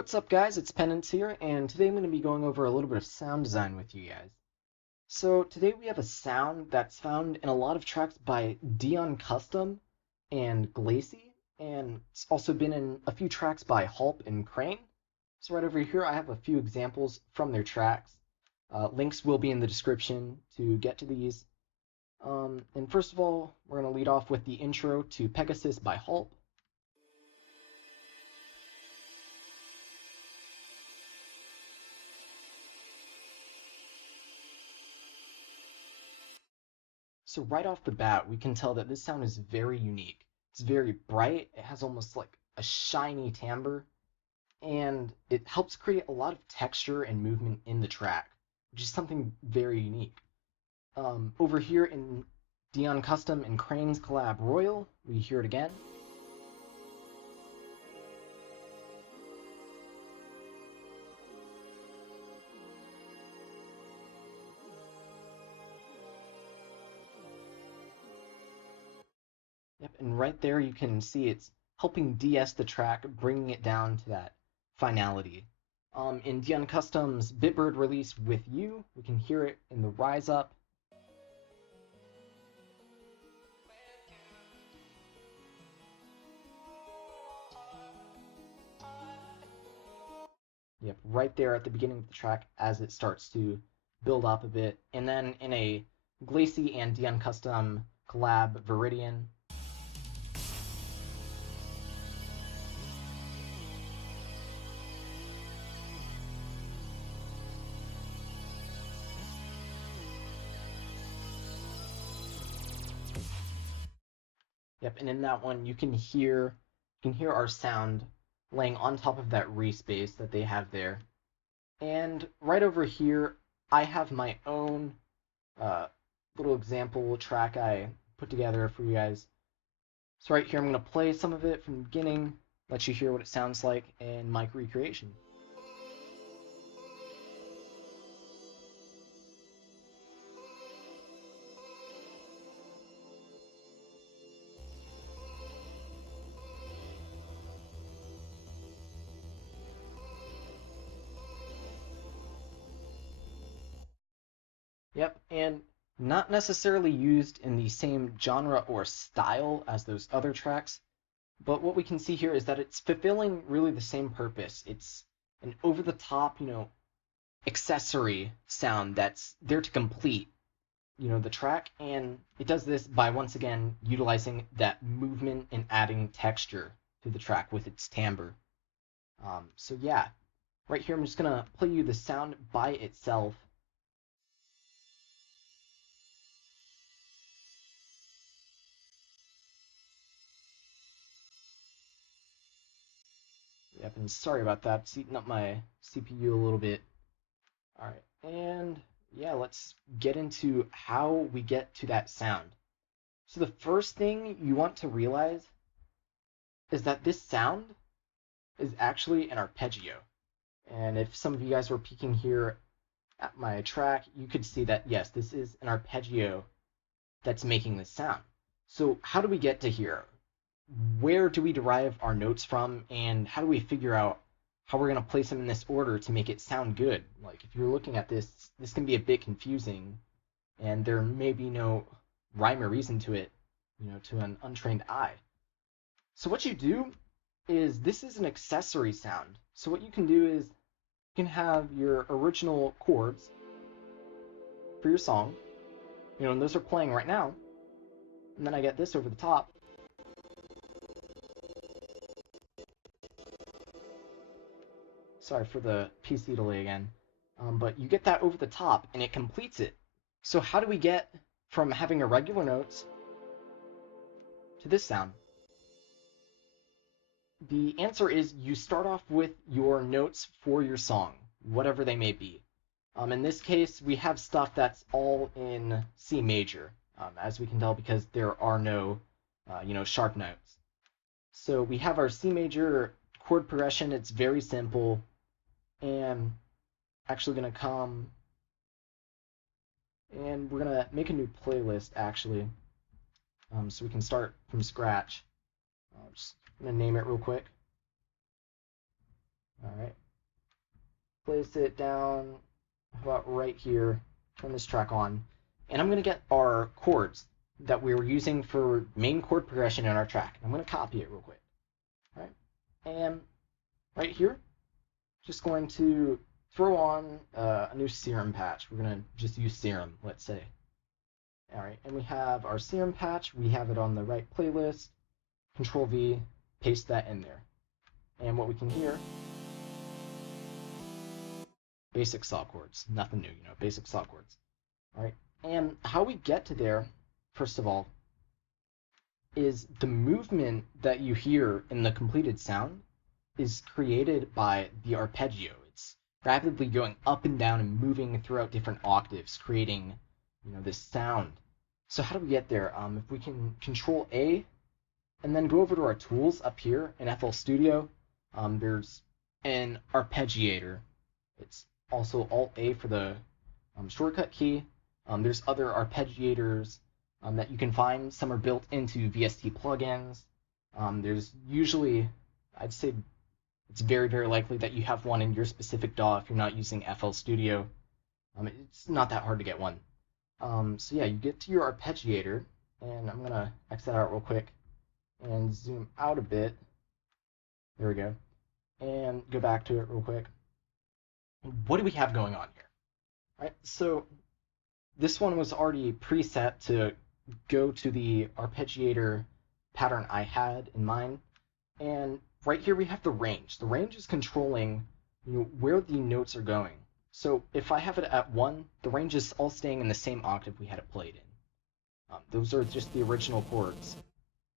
What's up, guys? It's Penance here, and today I'm going to be going over a little bit of sound design with you guys. So today we have a sound that's found in a lot of tracks by Deon Custom and Glacci, and it's also been in a few tracks by Hulp and Krane. So right over here I have a few examples from their tracks. Links will be in the description to get to these. And first of all, we're going to lead off with the intro to Pegasus by Hulp. So right off the bat, we can tell that this sound is very unique. It's very bright, it has almost like a shiny timbre, and it helps create a lot of texture and movement in the track, which is something very unique. Over here in Deon Custom and Crane's collab Royal, we hear it again. Yep, and right there you can see it's helping de-ess the track, bringing it down to that finality. In Deon Custom's Bitbird release With You, we can hear it in the rise up. Yep, right there at the beginning of the track as it starts to build up a bit. And then in a Glacci and Deon Custom collab Viridian, yep, and in that one you can hear our sound laying on top of that respace that they have there. And right over here, I have my own little example track I put together for you guys. So right here, I'm going to play some of it from the beginning, let you hear what it sounds like in mic recreation. Yep, and not necessarily used in the same genre or style as those other tracks, but what we can see here is that it's fulfilling really the same purpose. It's an over-the-top, accessory sound that's there to complete, the track, and it does this by once again utilizing that movement and adding texture to the track with its timbre. So yeah, right here I'm just gonna play you the sound by itself. Yep, and sorry about that. It's eating up my CPU a little bit. Alright, and yeah, let's get into how we get to that sound. So the first thing you want to realize is that this sound is actually an arpeggio. And if some of you guys were peeking here at my track, you could see that, yes, this is an arpeggio that's making this sound. So how do we get to here? Where do we derive our notes from, and how do we figure out how we're going to place them in this order to make it sound good? Like, if you're looking at this can be a bit confusing, and there may be no rhyme or reason to it, to an untrained eye. So what you do is, this is an accessory sound. So what you can do is, you can have your original chords for your song, and those are playing right now, and then I get this over the top. Sorry for the PC delay again. But you get that over the top, and it completes it. So how do we get from having irregular notes to this sound? The answer is you start off with your notes for your song, whatever they may be. In this case, we have stuff that's all in C major, as we can tell because there are no, sharp notes. So we have our C major chord progression. It's very simple. And actually going to come and we're going to make a new playlist actually, so we can start from scratch. Just going to name it real quick. All right, place it down about right here, turn this track on, and I'm going to get our chords that we were using for main chord progression in our track. I'm going to copy it real quick. All right? And right here, just going to throw on a new serum patch. We're going to just use serum, let's say. All right, and we have our serum patch. We have it on the right playlist. Control V, paste that in there. And what we can hear, basic saw chords, nothing new, basic saw chords. All right, and how we get to there, first of all, is the movement that you hear in the completed sound is created by the arpeggio. It's rapidly going up and down and moving throughout different octaves, creating, this sound. So how do we get there? If we can Control A, and then go over to our tools up here in FL Studio, there's an arpeggiator. It's also Alt A for the shortcut key. There's other arpeggiators that you can find. Some are built into VST plugins. There's usually, I'd say it's very, very likely that you have one in your specific DAW if you're not using FL Studio. It's not that hard to get one. So yeah, you get to your arpeggiator, and I'm going to X that out real quick and zoom out a bit. There we go. And go back to it real quick. What do we have going on here? Right, so this one was already preset to go to the arpeggiator pattern I had in mind. And right here we have the range. The range is controlling where the notes are going. So if I have it at 1, the range is all staying in the same octave we had it played in. Those are just the original chords,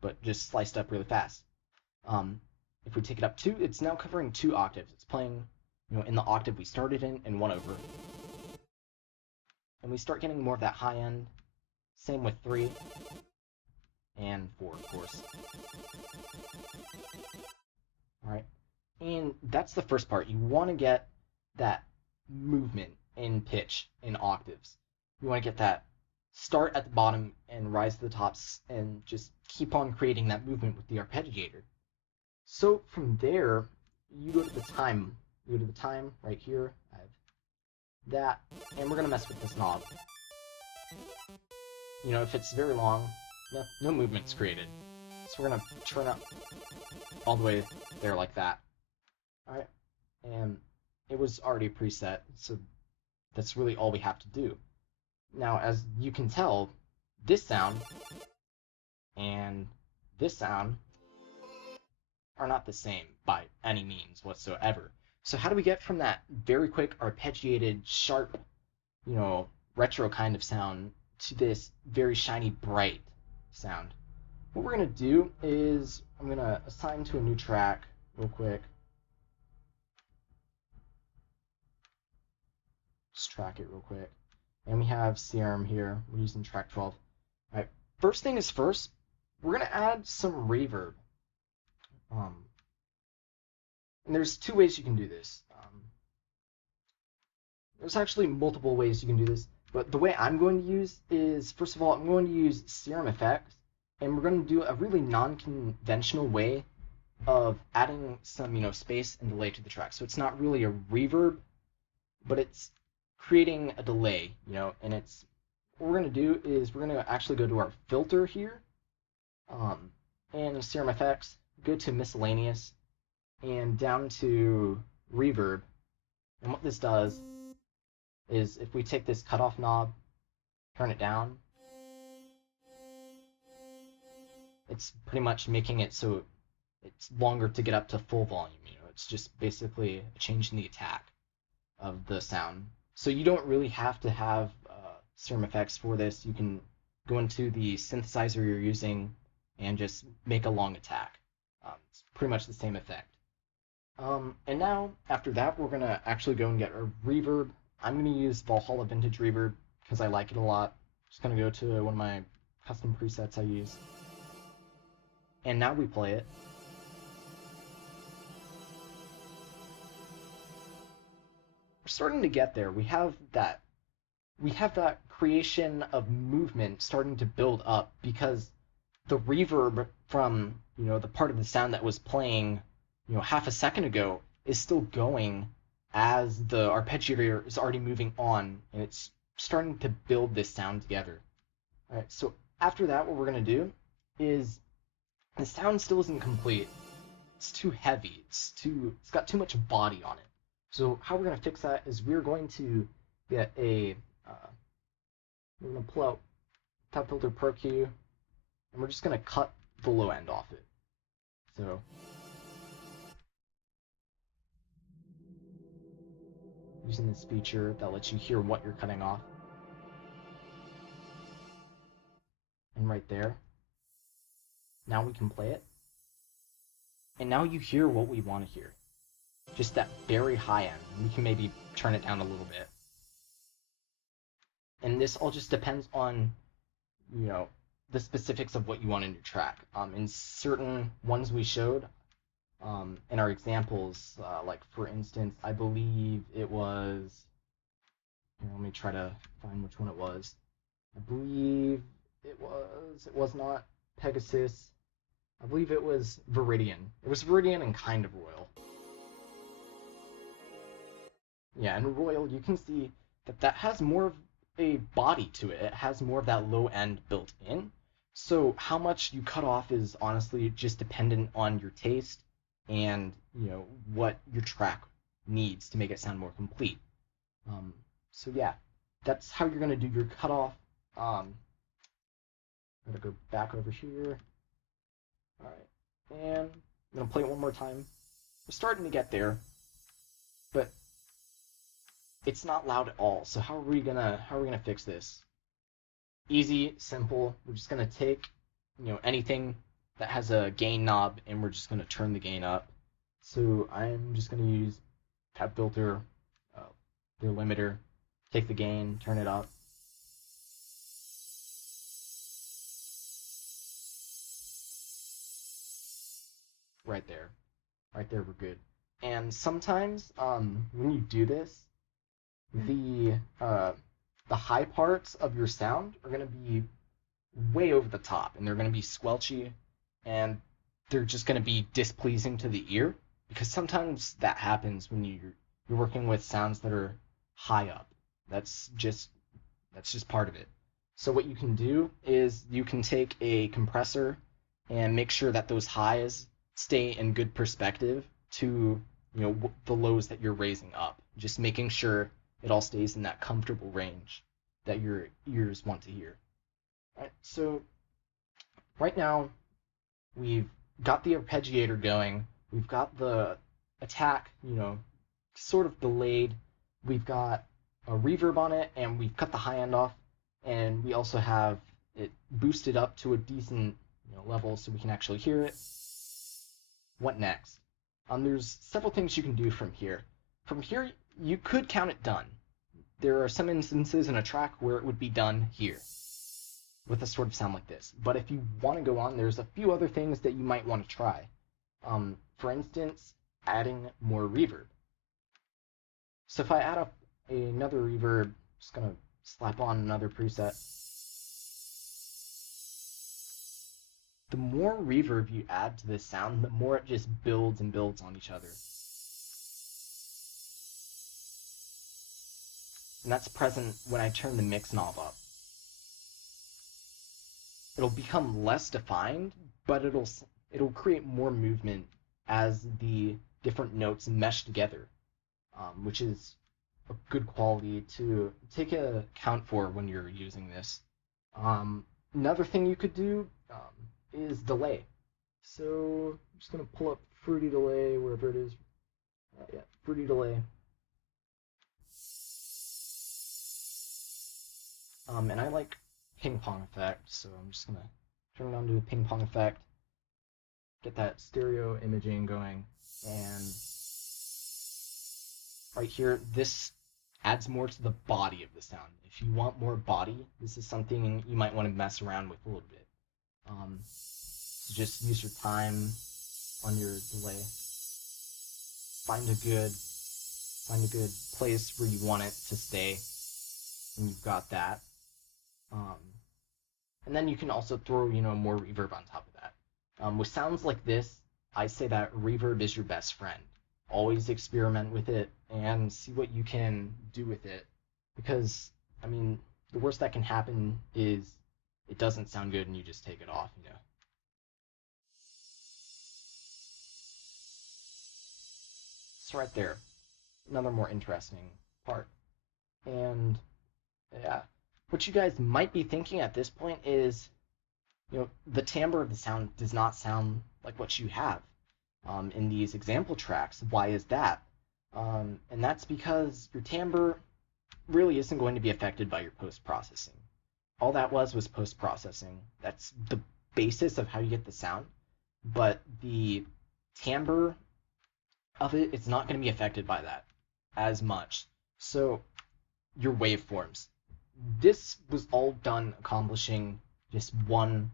but just sliced up really fast. If we take it up 2, it's now covering 2 octaves. It's playing, in the octave we started in and 1 over. And we start getting more of that high end. Same with 3 and 4, of course. All right, and that's the first part. You want to get that movement in pitch in octaves. You want to get that start at the bottom and rise to the tops and just keep on creating that movement with the arpeggiator. So from there, you go to the time. You go to the time right here. I have that, and we're going to mess with this knob. If it's very long, no movement's created. So we're going to turn up all the way there like that. Alright, and it was already preset, so that's really all we have to do. Now, as you can tell, this sound and this sound are not the same by any means whatsoever. So how do we get from that very quick arpeggiated, sharp, retro kind of sound to this very shiny, bright sound? What we're going to do is I'm going to assign to a new track real quick. Just track it real quick. And we have Serum here. We're using track 12. All right. First thing is first, we're going to add some reverb. And there's 2 ways you can do this. There's actually multiple ways you can do this. But the way I'm going to use is, first of all, I'm going to use Serum effects. And we're going to do a really non-conventional way of adding some, space and delay to the track. So it's not really a reverb, but it's creating a delay, and it's, what we're going to do is we're going to actually go to our filter here, and Serum effects, go to miscellaneous, and down to reverb. And what this does is if we take this cutoff knob, turn it down, it's pretty much making it so it's longer to get up to full volume. It's just basically a change in the attack of the sound. So you don't really have to have Serum effects for this. You can go into the synthesizer you're using and just make a long attack. It's pretty much the same effect. And now, after that, we're going to actually go and get our reverb. I'm going to use Valhalla Vintage Reverb because I like it a lot. Just going to go to one of my custom presets I use. And now we play it. We're starting to get there. We have that creation of movement starting to build up because the reverb from, the part of the sound that was playing, half a second ago is still going as the arpeggiator is already moving on and it's starting to build this sound together. All right, so after that, what we're going to do is the sound still isn't complete. It's too heavy. It's got too much body on it. So how we're going to fix that is we're going to get we're going to pull out Top Filter Pro Q, and we're just going to cut the low end off it. So using this feature that lets you hear what you're cutting off. And right there. Now we can play it. And now you hear what we want to hear. Just that very high end. We can maybe turn it down a little bit. And this all just depends on, you know, the specifics of what you want in your track. In certain ones we showed, in our examples, like for instance, I believe it was, let me try to find which one it was. I believe it was not Pegasus. I believe it was Viridian. It was Viridian and kind of Royal. Yeah, and Royal, you can see that has more of a body to it. It has more of that low end built in. So how much you cut off is honestly just dependent on your taste and, you know, what your track needs to make it sound more complete. So yeah, that's how you're going to do your cutoff. I'm going to go back over here. Alright, and I'm going to play it one more time. We're starting to get there, but it's not loud at all. So how are we gonna fix this? Easy, simple. We're just gonna take, you know, anything that has a gain knob and we're just gonna turn the gain up. So I'm just gonna use Tab Filter, the limiter, take the gain, turn it up. Right there, we're good. And sometimes, when you do this, the high parts of your sound are going to be way over the top, and they're going to be squelchy, and they're just going to be displeasing to the ear, because sometimes that happens when you're working with sounds that are high up. That's just part of it. So what you can do is you can take a compressor and make sure that those highs stay in good perspective to, you know, the lows that you're raising up. Just making sure it all stays in that comfortable range that your ears want to hear. All right, so right now we've got the arpeggiator going. We've got the attack, you know, sort of delayed. We've got a reverb on it, and we've cut the high end off, and we also have it boosted up to a decent, you know, level so we can actually hear it. What next? There's several things you can do from here. From here, you could count it done. There are some instances in a track where it would be done here with a sort of sound like this. But if you want to go on, there's a few other things that you might want to try. For instance, adding more reverb. So if I add another reverb, just going to slap on another preset. The more reverb you add to this sound, the more it just builds and builds on each other. And that's present when I turn the mix knob up. It'll become less defined, but it'll create more movement as the different notes mesh together, which is a good quality to take account for when you're using this. Another thing you could do is delay. So I'm just going to pull up Fruity Delay, wherever it is. Yeah, Fruity Delay. And I like ping pong effect, so I'm just going to turn it on to a ping pong effect, get that stereo imaging going, and right here, this adds more to the body of the sound. If you want more body, this is something you might want to mess around with a little bit. So just use your time on your delay. Find a good place where you want it to stay, and you've got that. And then you can also throw, you know, more reverb on top of that. With sounds like this, I say that reverb is your best friend. always experiment with it and see what you can do with it. Because, I mean, the worst that can happen is it doesn't sound good and you just take it off, you know. So right there, another more interesting part. And yeah, what you guys might be thinking at this point is, the timbre of the sound does not sound like what you have in these example tracks. Why is that? And that's because your timbre really isn't going to be affected by your post-processing. All that was post-processing. That's the basis of how you get the sound, but the timbre of it, it's not going to be affected by that as much. So your waveforms. This was all done accomplishing just one,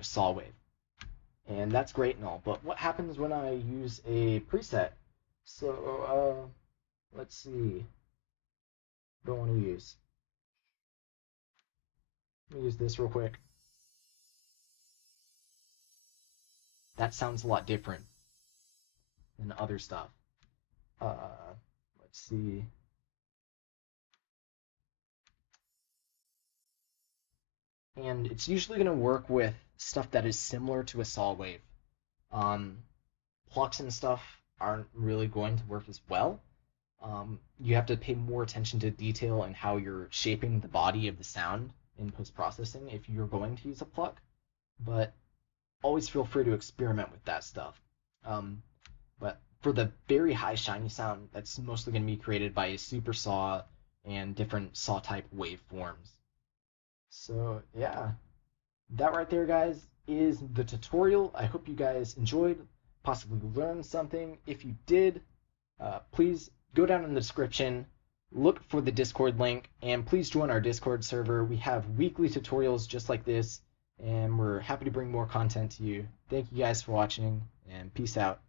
saw wave. And that's great and all, but what happens when I use a preset? So, let's see. What do I want to use? Let me use this real quick. That sounds a lot different than other stuff. Let's see. And it's usually going to work with stuff that is similar to a saw wave. Plucks and stuff aren't really going to work as well. You have to pay more attention to detail and how you're shaping the body of the sound in post-processing if you're going to use a pluck. But always feel free to experiment with that stuff. But for the very high shiny sound, that's mostly going to be created by a super saw and different saw type waveforms. So yeah, that right there, guys, is the tutorial. I hope you guys enjoyed, possibly learned something. If you did, please go down in the description, look for the Discord link, and please join our Discord server. We have weekly tutorials just like this, and we're happy to bring more content to you. Thank you guys for watching, and peace out.